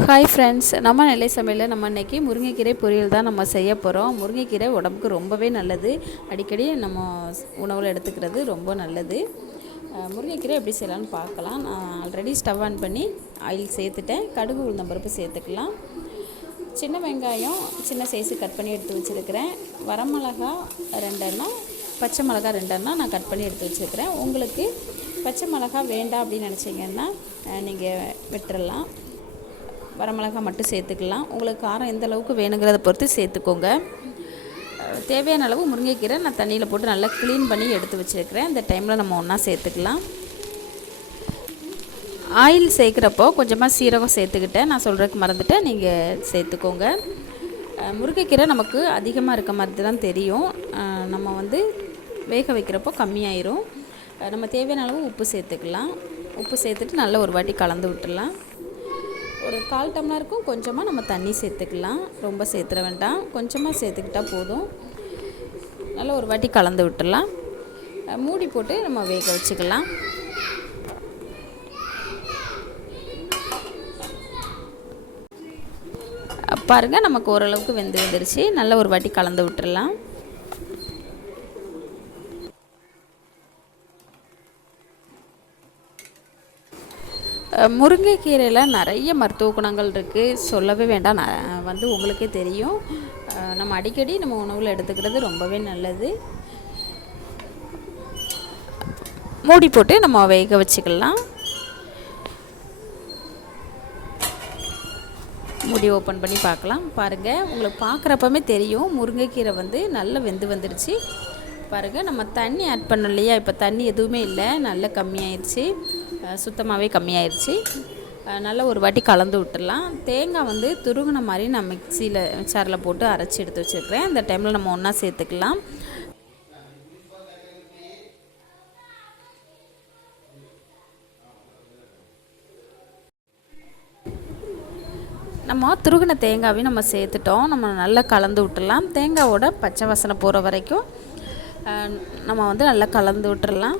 Hi friends, நம்ம நெல்லை சமையலில் நம்ம இன்றைக்கி முருங்கைக்கீரை பொரியல் தான் நம்ம செய்ய போகிறோம். முருங்கைக்கீரை உடம்புக்கு ரொம்பவே நல்லது. அடிக்கடி நம்ம உணவில் எடுத்துக்கிறது ரொம்ப நல்லது. முருங்கைக்கீரை எப்படி செய்யலான்னு பார்க்கலாம். நான் ஆல்ரெடி ஸ்டவ் ஆன் பண்ணி ஆயில் சேர்த்துட்டேன். கடுகு உளுந்தம்பருப்பு சேர்த்துக்கலாம். சின்ன வெங்காயம் சின்ன சைஸு கட் பண்ணி எடுத்து வச்சுருக்கிறேன். வரமிளகா 2 எண்ணம், பச்சை மிளகா 2 எண்ணம் நான் கட் பண்ணி எடுத்து வச்சுருக்கிறேன். உங்களுக்கு பச்சை மிளகா வேண்டாம் அப்படின்னு நினச்சிங்கன்னா நீங்கள் விட்டுறலாம். வரமிளகா மட்டும் சேர்த்துக்கலாம். உங்களுக்கு காரம் எந்த அளவுக்கு வேணுங்கிறத பொறுத்து சேர்த்துக்கோங்க. தேவையான அளவு முருங்கைக்கீரை நான் தண்ணியில் போட்டு நல்லா க்ளீன் பண்ணி எடுத்து வச்சுருக்கிறேன். இந்த டைமில் நம்ம ஒன்றா சேர்த்துக்கலாம். ஆயில் சேர்க்குறப்போ கொஞ்சமாக சீரகம் சேர்த்துக்கிட்டேன். நான் சொல்கிறதுக்கு மறந்துட்டேன், நீங்கள் சேர்த்துக்கோங்க. முருங்கைக்கீரை நமக்கு அதிகமாக இருக்க மாதிரி தான் தெரியும். நம்ம வேக வைக்கிறப்போ கம்மியாயிரும். நம்ம தேவையான அளவு உப்பு சேர்த்துக்கலாம். உப்பு சேர்த்துட்டு நல்லா ஒரு வாட்டி கலந்து விட்டுடலாம். ஒரு 1/4 டம்ளருக்கும் கொஞ்சமாக நம்ம தண்ணி சேர்த்துக்கலாம். ரொம்ப சேர்த்துட வேண்டாம், கொஞ்சமாக சேர்த்துக்கிட்டால் போதும். நல்லா ஒரு வாட்டி கலந்து விட்டுடலாம். மூடி போட்டு நம்ம வேக வச்சுக்கலாம். பாருங்கள், நமக்கு ஓரளவுக்கு வந்துருச்சு. நல்லா ஒரு வாட்டி கலந்து விட்டுடலாம். முருங்கைக்கீரையில் நிறைய மருத்துவ குணங்கள் இருக்குது, சொல்லவே வேண்டாம். உங்களுக்கே தெரியும். நம்ம அடிக்கடி நம்ம உணவில் எடுத்துக்கிறது ரொம்பவே நல்லது. மூடி போட்டு நம்ம வேக வச்சுக்கலாம். மூடி ஓப்பன் பண்ணி பார்க்கலாம். பாருங்கள், உங்களுக்கு பார்க்குறப்பமே தெரியும் முருங்கைக்கீரை நல்லா வெந்து வந்துடுச்சு. பாருங்கள், நம்ம தண்ணி ஆட் பண்ணோம் இல்லையா, இப்போ தண்ணி எதுவுமே இல்லை, நல்லா கம்மியாயிடுச்சு, சுத்தமாகவே கம்மியாயிடுச்சு. நல்லா ஒரு வாட்டி கலந்து விட்டுடலாம். தேங்காய் துருகுன மாதிரி நான் மிக்சியில் போட்டு அரைச்சி எடுத்து வச்சுருக்கிறேன். இந்த டைமில் நம்ம ஒன்றா சேர்த்துக்கலாம். நம்ம துருகின தேங்காவையும் நம்ம சேர்த்துட்டோம். நம்ம நல்லா கலந்து விட்டுடலாம். தேங்காவோட பச்சை வாசனை போகிற வரைக்கும் நம்ம நல்லா கலந்து விட்டுடலாம்.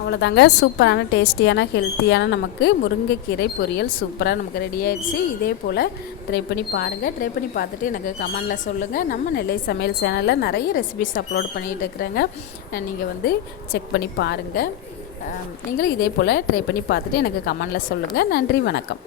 அவ்வளோதாங்க, சூப்பரான டேஸ்டியான ஹெல்த்தியான நமக்கு முருங்கைக்கீரை பொரியல் சூப்பராக நமக்கு ரெடி ஆகிடுச்சு. இதே போல் ட்ரை பண்ணி பாருங்கள். ட்ரை பண்ணி பார்த்துட்டு எனக்கு கமெண்டில் சொல்லுங்கள். நம்ம நெல்லை சமையல் சேனலில் நிறைய ரெசிபிஸ் அப்லோட் பண்ணிகிட்டு இருக்கிறேங்க. நீங்கள் செக் பண்ணி பாருங்கள். நீங்களும் இதே போல் ட்ரை பண்ணி பார்த்துட்டு எனக்கு கமெண்டில் சொல்லுங்கள். நன்றி, வணக்கம்.